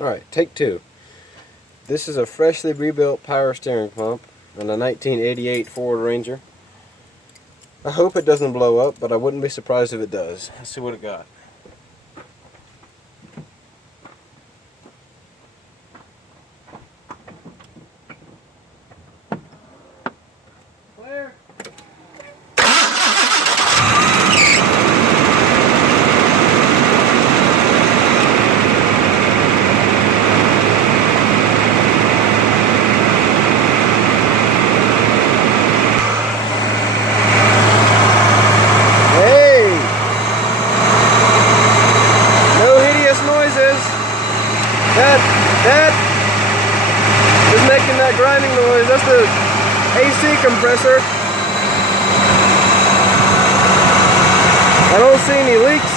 Alright, take two. This is a freshly rebuilt power steering pump on a 1988 Ford Ranger. I hope it doesn't blow up, but I wouldn't be surprised if it does. Let's see what it got. Claire? That is making that grinding noise. That's the AC compressor. I don't see any leaks